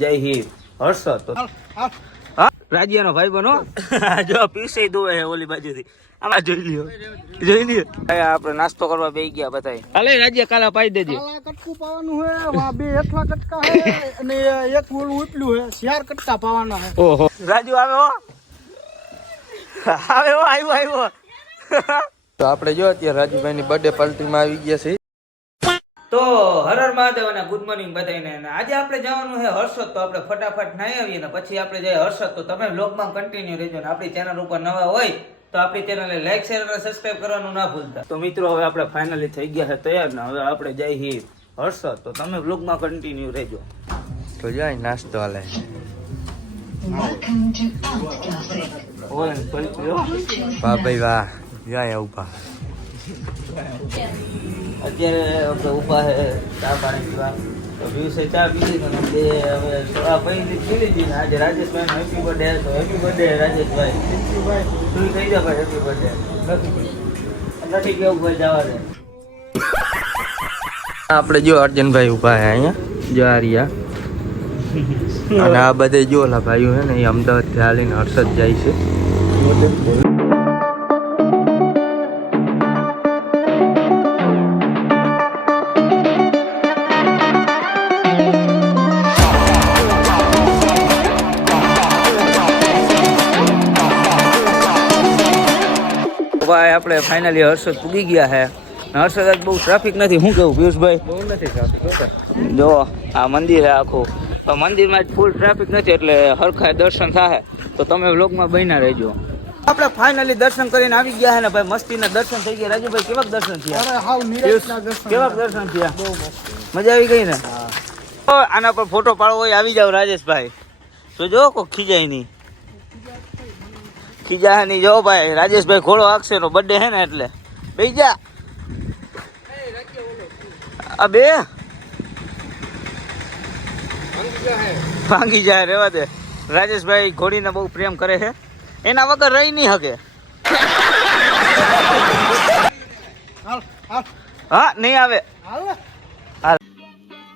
જય હિન્દ હર્ષદ તો હા રાજ્યનો ભાઈ બનો જો પીસે દોવે હે ઓલી બાજુથી આમાં જોઈ લ્યો આપણે નાસ્તો કરવા બેસી ગયા બતાય હાલે રાજ્ય કાલા પાઈ દેજે કાલા કટકું પાવાનું હે વા બે હેઠલા કટકા હે અને એક ઓલું ઉતલું હે 4 કટકા પાવાના હે ઓહો રાજુ આવે હો આવ્યો તો આપણે જો અત્યારે રાજુભાઈની બર્થડે પાર્ટીમાં આવી ગયા છે. તો હર મહાદેવ અને ગુડ મોર્નિંગ બધાને. આજે આપણે જવાનું છે હર્ષદ, તો આપણે ફટાફટ નાઈ આવીએ ને પછી આપણે જઈએ હર્ષદ. તો તમે વ્લોગમાં કન્ટિન્યુ રહેજો ને આપણી ચેનલ ઉપર નવા હોય તો આપણી ચેનલને લાઈક શેર અને સબસ્ક્રાઇબ કરવાનું ના ભૂલતા. તો મિત્રો હવે આપણે ફાઇનલી થઈ ગયા છે તૈયાર ને હવે આપણે જઈએ હર્ષદ. તો તમે વ્લોગમાં કન્ટિન્યુ રહેજો. તો જાય નાસ્તો હાલે ઓય વાહ ભાઈ વાહ જાય ઉભા અત્યારે આપણે ઊભા છે ચા પાણી પીવા. તો દિવસે ચા પીધી તો બે હવે પૈકી પી લીધી ને આજે રાજેશભાઈનો હેપી બર્થડે. તો હેપી બર્થડે રાજેશભાઈ. તું થઈ જા ભાઈ હેપી બર્થડે. નથી કેવું ભાઈ જવા દે. આપણે જો અર્જનભાઈ ઉભા છે અહીંયા જો આ રહ્યા અને આ બધે જો ઓલા ભાઈઓ છે ને એ અમદાવાદથી હાલીને હર્ષદ જાય છે. આપણે ફાઇનલી હર્ષદ પૂગી ગયા છે. હર્ષદ આજ બહુ ટ્રાફિક નથી. શું કેવું પિયુષભાઈ? બહુ નથી ટ્રાફિક. જો આ મંદિર છે આખું, તો મંદિરમાં ફૂલ ટ્રાફિક નથી એટલે હરખા દર્શન થાય. તો તમે વ્લોગમાં બન્યા રહેજો. આપણે ફાઇનલી દર્શન કરીને આવી ગયા છે ને ભાઈ, મસ્તીના દર્શન થઈ ગયા. રાજુભાઈ કેવાક દર્શન થયા? અરે હાવ નિરાશના દર્શન. કેવાક દર્શન થયા? બહુ મસ્ત. મજા આવી ગઈ ને? આના પર ફોટો પાડવો હોય આવી જાવ રાજેશભાઈ. તો જો કોઈ ખીજાય નહીં, ખીજા નહીં. જો ભાઈ રાજેશભાઈ ઘોડો આખશે નો બર્થડે હે ને એટલે બેસી જા. આ બે ભાંગી જાય, રેવા દે. રાજેશભાઈ ઘોડીને બહુ પ્રેમ કરે છે, એના વગર રહી નહીં શકે. હા નહીં આવે.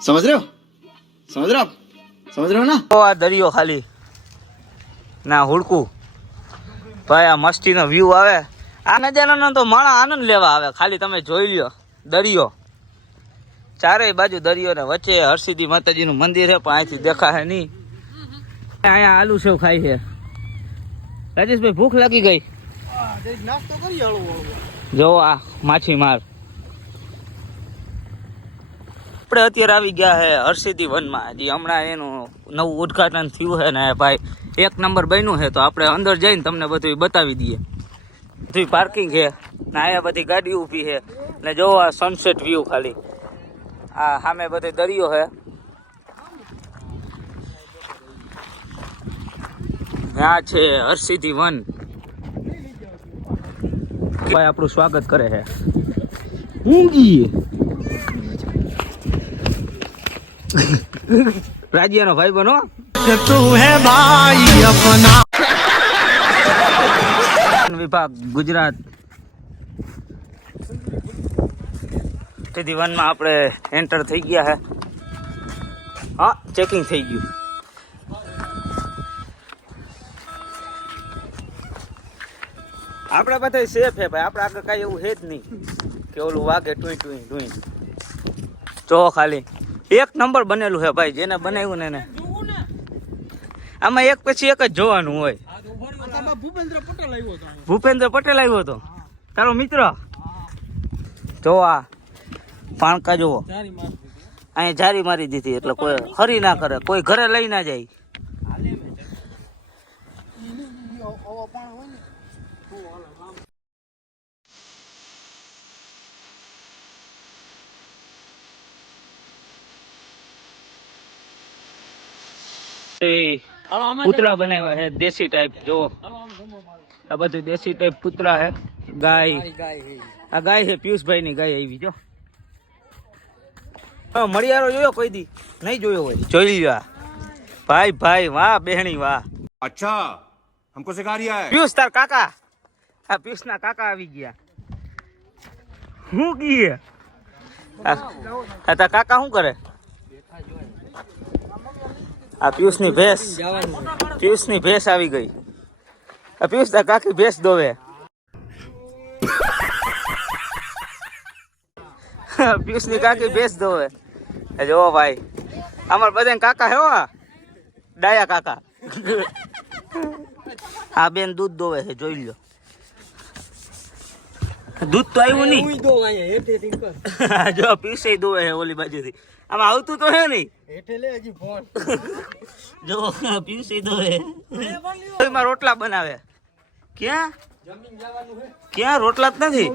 સમજ રહ્યો ના? આ દરિયો ખાલી ના હુડકું ભાઈ, આ મસ્તીનો વ્યૂ આવે. આ નજારાનો તો માણસ આનંદ લેવા આવે. ખાલી તમે જોઈ લ્યો દરિયો, ચારેય બાજુ દરિયો ને વચ્ચે હરસિદ્ધિ માતાજીનું મંદિર છે પણ અહીંથી દેખાશે નહીં. અહીંયા આલુ સેવ ખાય છે. રાજેશભાઈ ભૂખ લાગી ગઈ. નાસ્તો કરી હળવું. જો આ માછીમાર. આપણે અત્યારે આવી ગયા છે હરસિદ્ધિ વનમાં. હજી હમણાં એનું નવું ઉદ્ઘાટન થયું છે ને ભાઈ, એક નંબર બન્યું છે. તો આપણે અંદર જઈને તમને બધું બતાવી દઈએ. બધું પાર્કિંગ છે ને અહીંયા બધી ગાડી ઊભી છે ને જો આ સનસેટ વ્યૂ ખાલી. આ સામે બધે દરિયો છે. આ છે હરસિદ્ધિ વન. ભાઈ આપણું સ્વાગત કરે છે. ઊંઘી રાજ્યનો ભાઈ બનો. વિભાગ ગુજરાત હરસિદ્ધિ વનમાં આપણે એન્ટર થઈ ગયા છે. હા ચેકિંગ થઈ ગયું. આપણે બધા સેફ હે ભાઈ. આપણે આગળ કઈ એવું છે જ નહીં કે ઓલું વાગે ટુઈ. જો ખાલી એક નંબર બનેલું છે ભાઈ. જેને બનાવ્યું ને એને આમાં એક પછી એક જ જોવાનું હોય. ભૂપેન્દ્ર પટેલ આવ્યો હતો તારો મિત્ર. જો આ પાણકા જોવો, અહીંયા જારી મારી દીધી એટલે કોઈ હરી ના કરે, કોઈ ઘરે લઈ ના જાય. પુતળા બનાવ્યા છે દેશી ટાઈપ. જો આ બધું દેશી ટાઈપ પુતળા છે. ગાય, આ ગાય છે પિયુષભાઈ ની ગાય આવી. જો મળિયારો જોયો કોઈ દી? નહીં જોયો હોય, જોઈ લ્યો. ભાઈ ભાઈ વાહ બેહણી વાહ. અચ્છા हमको सिखा रिया है. પિયુષ તાર કાકા, આ પિયુષ ના કાકા આવી ગયા. શું કીએ? તાર કાકા શું કરે? આ પિયુષની ભેંસ, પિયુષની ભેંસ આવી ગઈ. આ પિયુષ દા કાકી ભેંસ દોવે. પિયુષની કાકી ભેંસ દોવે. જો ભાઈ અમાર બધા કાકા હે હો, ડાયા કાકા. આ બેન દૂધ દોવે છે, જોઈ લ્યો. દૂધ તો આવ્યું નહીં. જો પીસે દોવે છે ઓલી બાજુથી. આમાં આવતું તો હે નહીં. જો પીસે દોવે. એમાં રોટલા બનાવે. ક્યાં ક્યાં રોટલા જ નથી.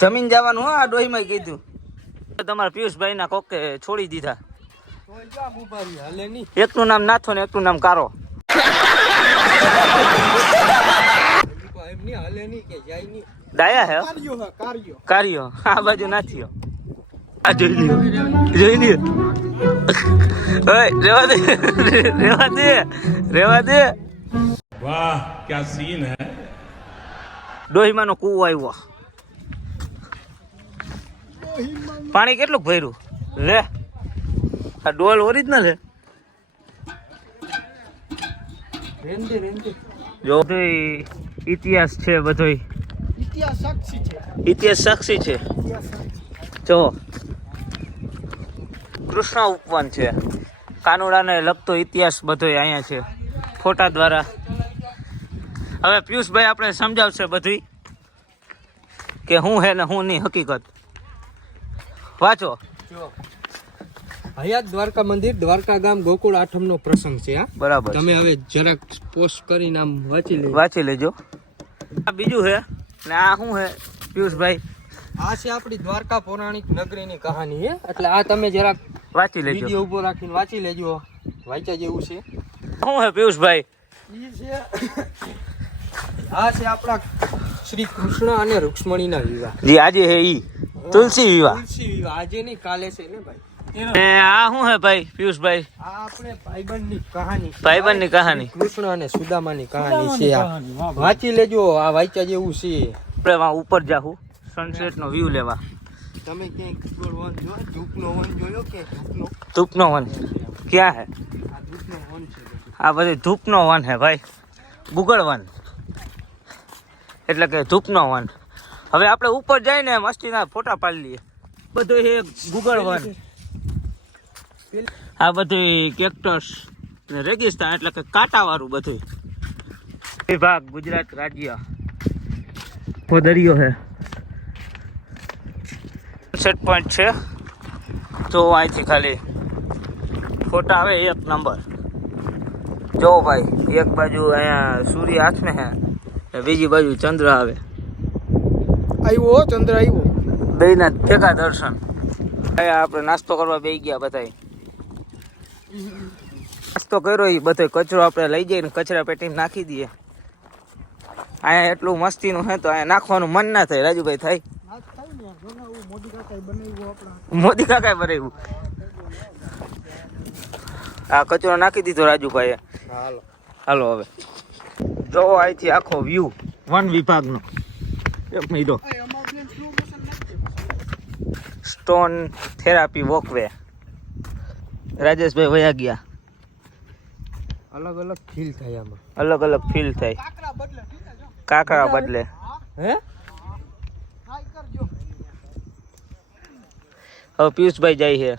જમીન જવાનું. હા ડોહીમાં કીધું. તમારા પિયુષભાઈ ના કોકે છોડી દીધા. એકનું નામ નાથો ને એકનું નામ કારો. ડાયા હે કાર્યો. આ બાજુ નાથીઓ. આ જોઈ લ્યો, જોઈ લ્યો. રેવા દે, રેવા દે, રેવા દે. वाह क्या सीन है. ડોહીમાં નો કૂવો આવ્યો. પાણી કેટલું ભર્યું લે. આ ડોલ ઓરિજિનલ છે. જો ઇતિહાસ છે બધો. ઇતિહાસ સાક્ષી છે. જો કૃષ્ણ ઉપવન છે. કાનુડાને લગતો ઇતિહાસ બધો અહીંયા છે ફોટા દ્વારા. હવે પિયુષભાઈ આપણે સમજાવશે બધી કે હું હે ને હું નહીં હકીકત. વાંચો. હયાત દ્વારકા મંદિર, દ્વારકા ગામ, ગોકુળ આઠમ નો પ્રસંગ છે. બરાબર. તમે હવે જરાક પોસ્ટ કરીને આમ વાંચી લેજો. આ બીજું હે ને આ શું હે પિયુષભાઈ? આ છે આપણી દ્વારકા પૌરાણિક નગરીની કહાની હે. એટલે આ તમે જરાક વાંચી લેજો. વિડિયો ઉભો રાખીને વાંચી લેજો. વાંચ્યા જેવું છે. શું હે પિયુષભાઈ? આ છે આપણા શ્રી કૃષ્ણ અને રૂક્ષ્મણીના વિવાહ. જી આજે હે ઈ તુલસી વિવાહ. તુલસી વિવાહ આજે નહીં, કાલે છે ને ભાઈ. ને આ શું હે ભાઈ પિયુષભાઈ? આ આપણે ભાઈબંધની કહાની. ભાઈબંધની કહાની. કૃષ્ણ અને સુદામાની કહાની છે. આ વાંચી લેજો. આ વાંચ્યા જેવું છે. આપણે વાં ઉપર જાહું સનસેટ નો વ્યૂ લેવા. તમે ક્યાંય વન જોયો? ધૂપનો વન જોયો કે? ધૂપનો વન ક્યાં હે? આ ધૂપનો વન છે. આ બધી ધૂપનો વન હે ભાઈ. ગુગળ વન એટલે કે ધૂપનો વન. હવે આપણે ઉપર જઈને મસ્તીના ફોટા પાડી લઈએ. બધું એ ગુગળ વન. આ બધું કેક્ટસ ને રેગિસ્તાન એટલે કે કાંટા વાળું બધું. વિભાગ ગુજરાત રાજ્ય. દરિયો હે. સેટ પોઈન્ટ છે. જો અહીંથી ખાલી ફોટા આવે એક નંબર. જો ભાઈ એક બાજુ અહીંયા સૂર્ય હાથમાં હે ને બીજી બાજુ ચંદ્ર આવે. આવ્યો ચંદ્ર આવ્યો. દહીંના ભેગા દર્શન. આપણે નાસ્તો કરવા બેસી ગયા બધા. નાસ્તો કર્યો એ બધો કચરો આપણે લઈ જઈને કચરા પેટીમાં નાખી દઈએ. અહીંયા એટલું મસ્તીનું હે તો અહીંયા નાખવાનું મન ના થાય. રાજુભાઈ થાય? મોદી કાકાએ બનાવ્યું. આ કચરો નાખી દીધો રાજુભાઈએ. હાલો હવે જો અહીંથી આખો વ્યૂ વન વિભાગનો. એક minute. Stone therapy walkway. Rajeshbhai વયા ગયા. અલગ અલગ ફીલ થાય આમાં. અલગ અલગ ફીલ થાય. કાકરા બદલે. હે હવે પિયુષભાઈ જાય છે.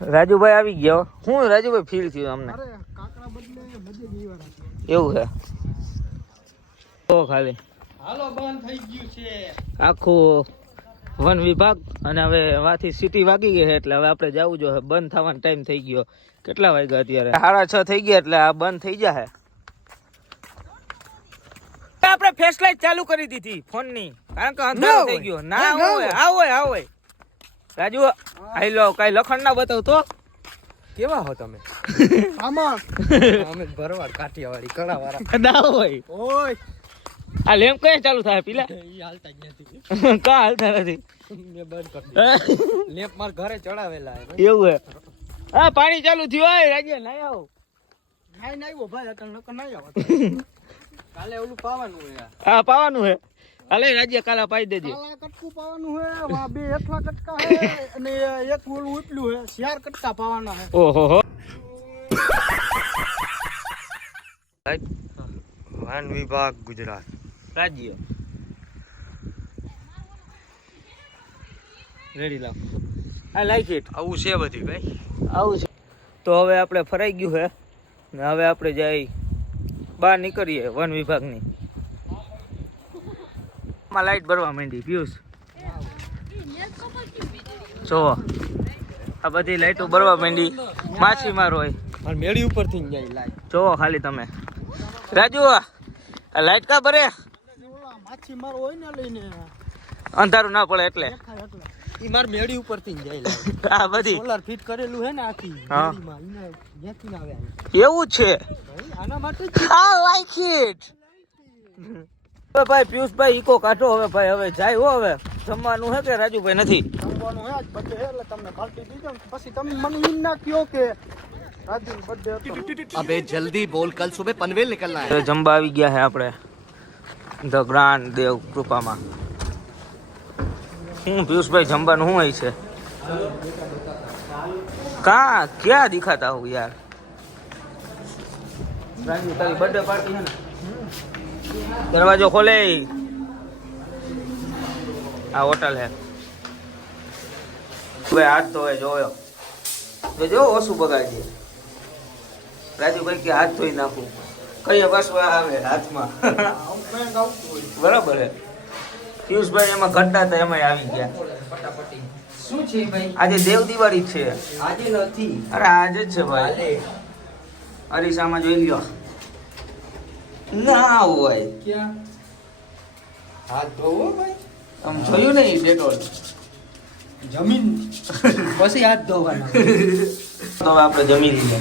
રાજુભાઈ આવી ગયો. શું રાજુભાઈ ફીલ થયું અમને? એવું છે તો ખાલી હાલો બંધ થઈ ગયું છે આખું વન વિભાગ. અને હવે વાથી સિટી વાગી ગઈ છે એટલે હવે આપણે જવું જોઈએ. બંધ થવાનો ટાઈમ થઈ ગયો. કેટલા વાગ્યા અત્યારે? 6:30 થઈ ગયા એટલે આ બંધ થઈ જશે. આપણે ફ્લેશ લાઈટ ચાલુ કરી દીધી ફોન ની કારણ કે અંધારું થઈ ગયો. ના હોય હોય રાજુ આઈ લો કઈ લખણ ના બતાવ તો. કેવા હો તમે? આમાં અમે ભરવાડ કાઠિયાવાડી કડા વાળા. ના હોય. ઓય આ લેમ્પ કઈ ચાલુ થાય પીલા? ઈ હાલતા જ નથી. કા હાલતા નથી? મેં બંધ કરી દીધું. લેપ માર ઘરે ચડાવેલા હે. એવું હે? હા પાણી ચાલુ થયું. હોય રાજ્ય નાઈ આવો. નાઈ આવ્યો ભાઈ. અટલ નકર નાઈ આવો. કાલે ઓલું પાવાનું હે હા પાવાનું હે હાલે રાજ્ય કાલા પાઈ દેજે કાલા કટકું પાવાનું હે વા બે હેઠવા કટકા હે અને એક ઓલું ઉપલું હે 4 કટકા પાવાના હે ઓહો હો વન વિભાગ ગુજરાત રાજ્ય રેડી લાવ આઈ લાઈક ઇટ આવું છે બધી ભાઈ આવું છે તો હવે આપણે ફરાઈ ગયું છે ને હવે આપણે જઈ બહાર નીકળીએ વન વિભાગની માં લાઈટ ભરવા માંડી પિયુષ જો આ બધી લાઈટો ભરવા માંડી માછીમાર હોય અને મેળી ઉપરથી જાય લાઈટ જોવો ખાલી તમે રાજુ આ લાઈટ કા ભરે ઓલા માછીમાર હોય ને લઈને અંધારું ના પડે એટલે દેખાય એટલે ઈ માર મેળી ઉપરથી જાય લાઈટ આ બધી સોલાર ફિટ કરેલું હે ને આખી હા. મેળીમાં ઈને જ્યાંથી ના આવે એવું જ છે ભાઈ આના માટે જ આ લાઈક ઇટ હવે ભાઈ પિયુષભાઈ ઈકો કાઢો હવે ભાઈ હવે જાય હો હવે જમવાનું હે કે રાજુભાઈ નથી જમવાનું હે આજ બર્થડે હે એટલે તમને પાર્ટી દીધો ને પછી તમે મને ઈમ ના કયો કે રાજુ બર્થડે હતો अबे जल्दी बोल कल सुबह पनवेल निकलना है। જમવા આવી ગયા છે આપણે ધ ગ્રાન્ડ દેવ કૃપામાં હું પિયુષભાઈ જમવાનું શું હોય છે ક્યાં દિખાતા હું યાર રાજુ તારી બર્થડે પાર્ટી છે ને દરવાજો ખોલે આ હોટલ હે હવે હાથ ધોવે જોયો જો ઓછું બગાડી દે રાજુભાઈ કે હાથ ધોઈ નાખું કઈ બસ આવે હાથમાં બરાબર હે પિયુષભાઈ એમાં ઘટતા હતા એમાં આવી ગયા શું છે ભાઈ આજે દેવ દિવાળી છે આજે નથી અરે આજે જ છે ભાઈ અરીસામાં જોઈ લ્યો ના હોય ક્યાં હાથ ધોવો ભાઈ આમ જોયું નહીં ડેટોલ જમીન પછી હાથ ધોવાના તો હવે આપણે જમી લઈએ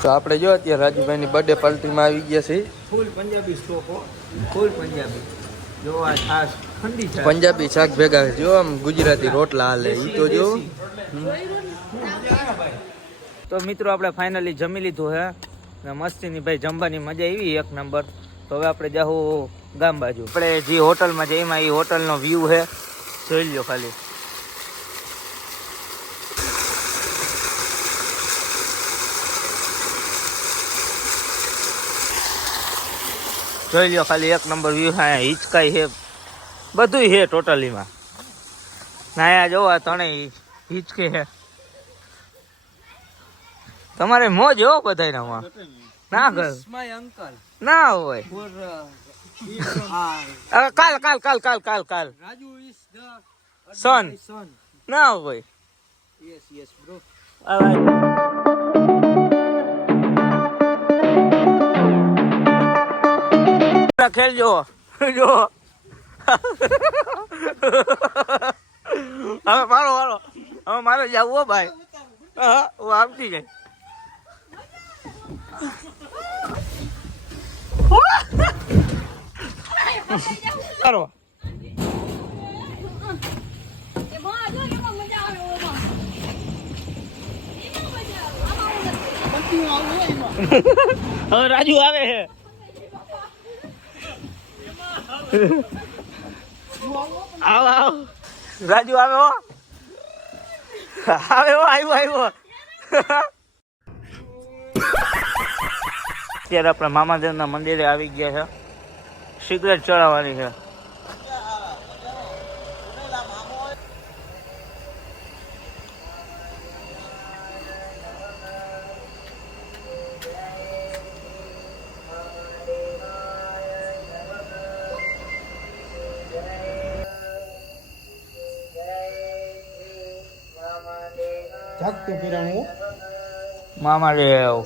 તો આપણે જો અત્યારે રાજુભાઈની બર્થડે પાર્ટીમાં આવી ગયા છે ફૂલ પંજાબી સ્ટોક હો ફૂલ પંજાબી જો આ ખાસ ઠંડી છે પંજાબી શાક ભેગા જો આમ ગુજરાતી રોટલા હાલે ઈ તો જો તો મિત્રો આપણે ફાઇનલી જમી લીધું હે ને મસ્તીની ભાઈ જમવાની મજા આવી એક નંબર તો હવે આપણે જાહું ગામ બાજુ આપણે જે હોટલમાં જઈમાં એ હોટલનો વ્યૂ છે જોઈ લ્યો ખાલી જોઈ લ્યો ખાલી એક નંબર વ્યૂ હા હિચકાઈ છે બધું છે ટોટલીમાં નાયા જોવા ત્રણેય હિચકે છે તમારે મોજ હો બધાયનામાં ના કર માય અંકલ ના હોય ફોર કાલ Raju is the sun son. ના હોય Yes, yes, bro. ખેલજો જો હવે મારો હવે મારે જવું હો ભાઈ હા હું આવતી જાય કરો હવે રાજુ આવે છે આવ રાજુ આવે હો આવ્યો અત્યારે આપણે મામાદેવના મંદિરે આવી ગયા છે સિગરેટ ચડાવવાની છે જાગતું પીરાણું મામાદેવ